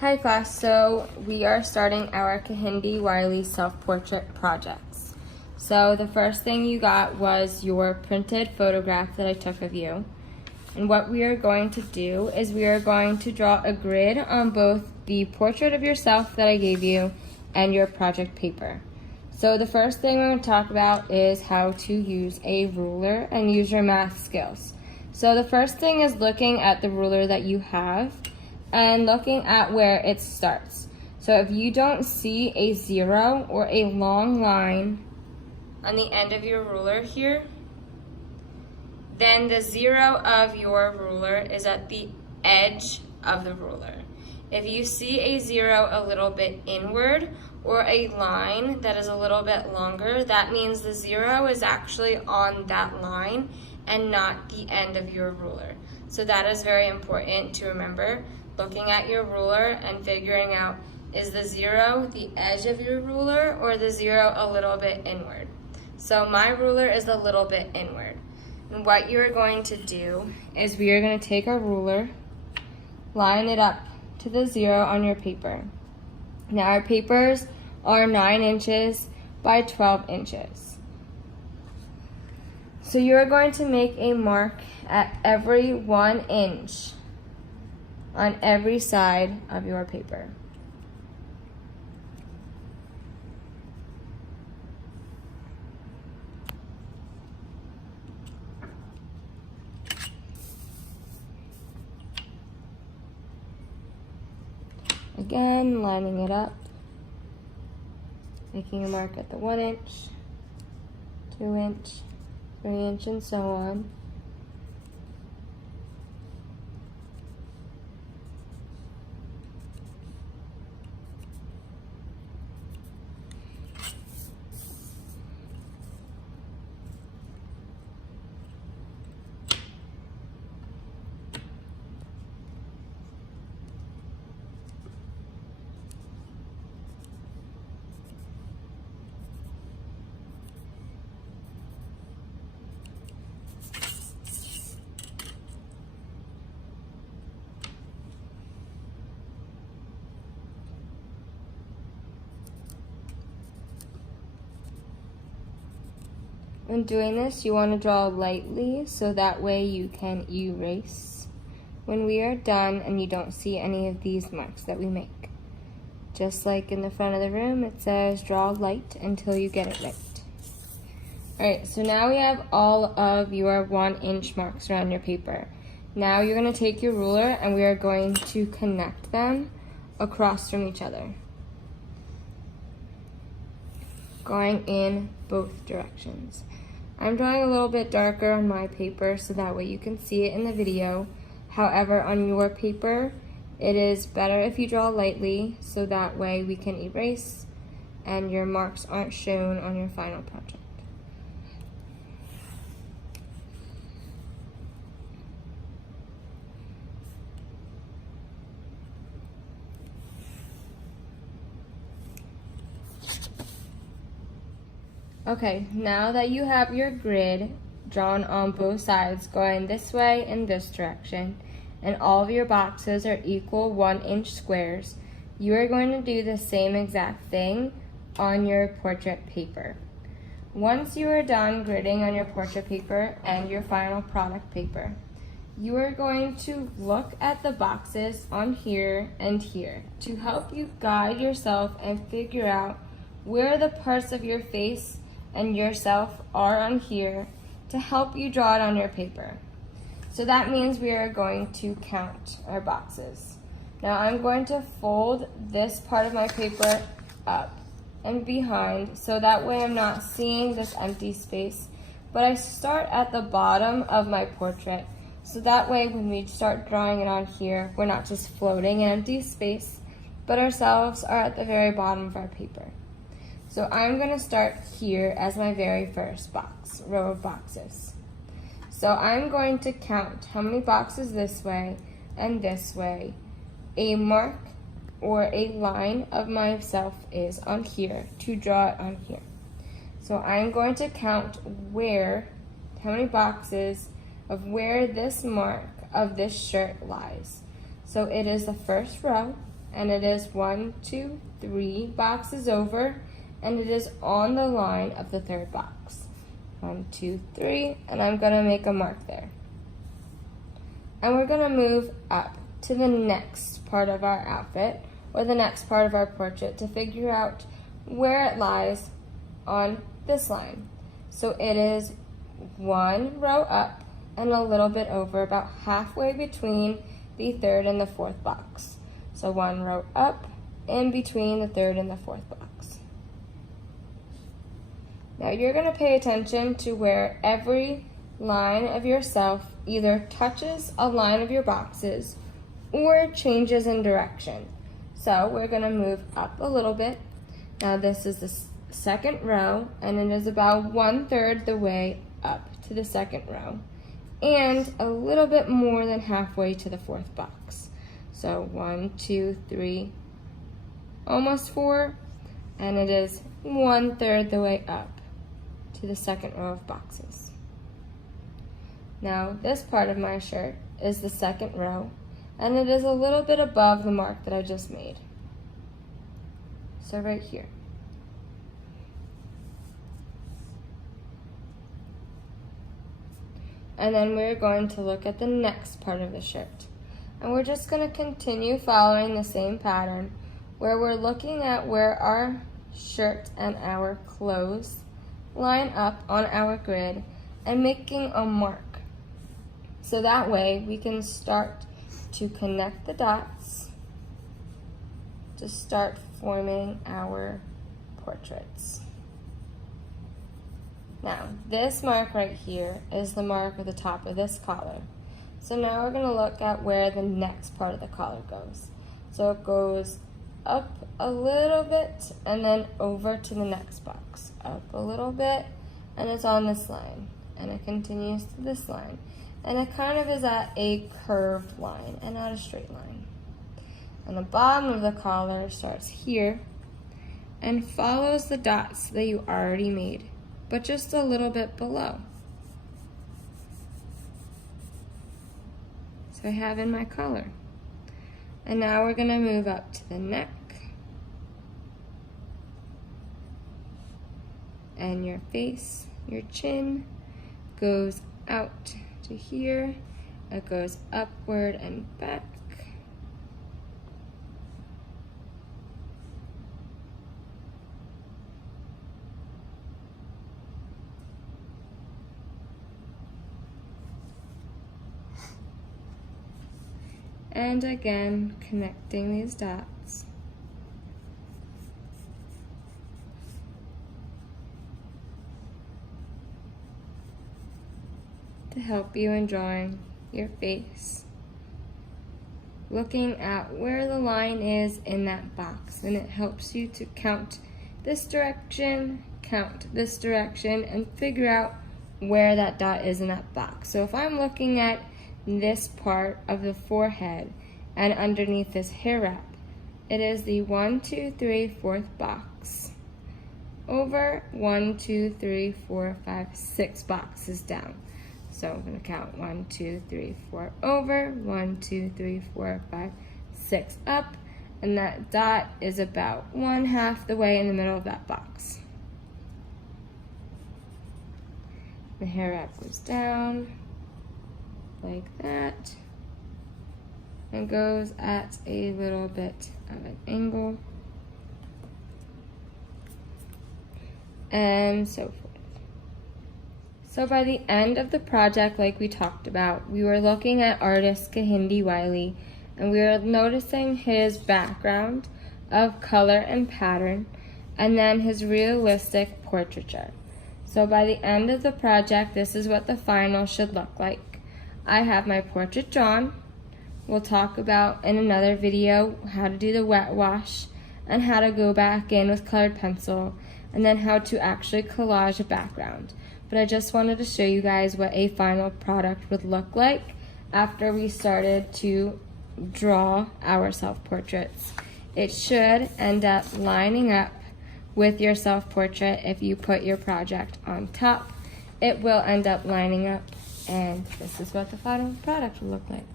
Hi class, so we are starting our Kehinde Wiley self-portrait projects. So the first thing you got was your printed photograph that I took of you. And what we are going to do is we are going to draw a grid on both the portrait of yourself that I gave you and your project paper. So the first thing we're going to talk about is how to use a ruler and use your math skills. So the first thing is looking at the ruler that you have and looking at where it starts. So if you don't see a 0 or a long line on the end of your ruler here, then the 0 of your ruler is at the edge of the ruler. If you see a 0 a little bit inward or a line that is a little bit longer, that means the 0 is actually on that line and not the end of your ruler. So that is very important to remember. Looking at your ruler and figuring out, is the 0 the edge of your ruler or the 0 a little bit inward? So my ruler is a little bit inward. And what you're going to do is we are going to take our ruler, line it up to the 0 on your paper. Now our papers are 9 inches by 12 inches. So you're going to make a mark at every 1 inch on every side of your paper. Again, lining it up, making a mark at the 1 inch, 2 inch, 3 inch, and so on. When doing this, you want to draw lightly so that way you can erase when we are done and you don't see any of these marks that we make. Just like in the front of the room, it says draw light until you get it right. Alright, so now we have all of your 1 inch marks around your paper. Now you're going to take your ruler and we are going to connect them across from each other, going in both directions. I'm drawing a little bit darker on my paper so that way you can see it in the video. However, on your paper, it is better if you draw lightly so that way we can erase and your marks aren't shown on your final project. Okay, now that you have your grid drawn on both sides going this way and this direction, and all of your boxes are equal 1 inch squares, you are going to do the same exact thing on your portrait paper. Once you are done gridding on your portrait paper and your final product paper, you are going to look at the boxes on here and here to help you guide yourself and figure out where the parts of your face and yourself are on here to help you draw it on your paper. So that means we are going to count our boxes. Now I'm going to fold this part of my paper up and behind so that way I'm not seeing this empty space, but I start at the bottom of my portrait so that way when we start drawing it on here, we're not just floating in empty space, but ourselves are at the very bottom of our paper. So I'm going to start here as my very first row of boxes. So I'm going to count how many boxes this way and this way a mark or a line of myself is on here to draw it on here. So I'm going to count how many boxes of where this mark of this shirt lies. So it is the first row and it is 1, 2, 3 boxes over, and it is on the line of the third box. 1, 2, 3, and I'm gonna make a mark there. And we're gonna move up to the next part of our outfit, or the next part of our portrait, to figure out where it lies on this line. So it is 1 row up and a little bit over, about halfway between the third and the fourth box. So 1 row up in between the third and the fourth box. Now you're going to pay attention to where every line of yourself either touches a line of your boxes or changes in direction. So we're going to move up a little bit. Now this is the second row, and it is about 1/3 the way up to the second row, and a little bit more than halfway to the fourth box. So 1, 2, 3, almost 4, and it is 1/3 the way up to the second row of boxes. Now this part of my shirt is the second row, and it is a little bit above the mark that I just made. So right here. And then we're going to look at the next part of the shirt. And we're just going to continue following the same pattern, where we're looking at where our shirt and our clothes line up on our grid and making a mark. So that way we can start to connect the dots to start forming our portraits. Now, this mark right here is the mark at the top of this collar. So now we're going to look at where the next part of the collar goes. So it goes up a little bit and then over to the next box. Up a little bit, and it's on this line. And it continues to this line. And it kind of is at a curved line and not a straight line. And the bottom of the collar starts here and follows the dots that you already made, but just a little bit below. So I have in my collar. And now we're going to move up to the neck. And your face, your chin goes out to here. It goes upward and back. And again, connecting these dots. To help you in drawing your face. Looking at where the line is in that box, and it helps you to count this direction, and figure out where that dot is in that box. So if I'm looking at this part of the forehead and underneath this hair wrap, it is the 1, 2, 3, 4th box over 1, 2, 3, 4, 5, 6 boxes down. So I'm going to count 1, 2, 3, 4 over, 1, 2, 3, 4, 5, 6 up, and that dot is about 1/2 the way in the middle of that box. The hair wrap goes down like that and goes at a little bit of an angle, and so forth. So by the end of the project, like we talked about, we were looking at artist Kehinde Wiley, and we were noticing his background of color and pattern, and then his realistic portraiture. So by the end of the project, this is what the final should look like. I have my portrait drawn. We'll talk about in another video how to do the wet wash and how to go back in with colored pencil, and then how to actually collage a background. But I just wanted to show you guys what a final product would look like after we started to draw our self-portraits. It should end up lining up with your self-portrait. If you put your project on top, it will end up lining up, and this is what the final product will look like.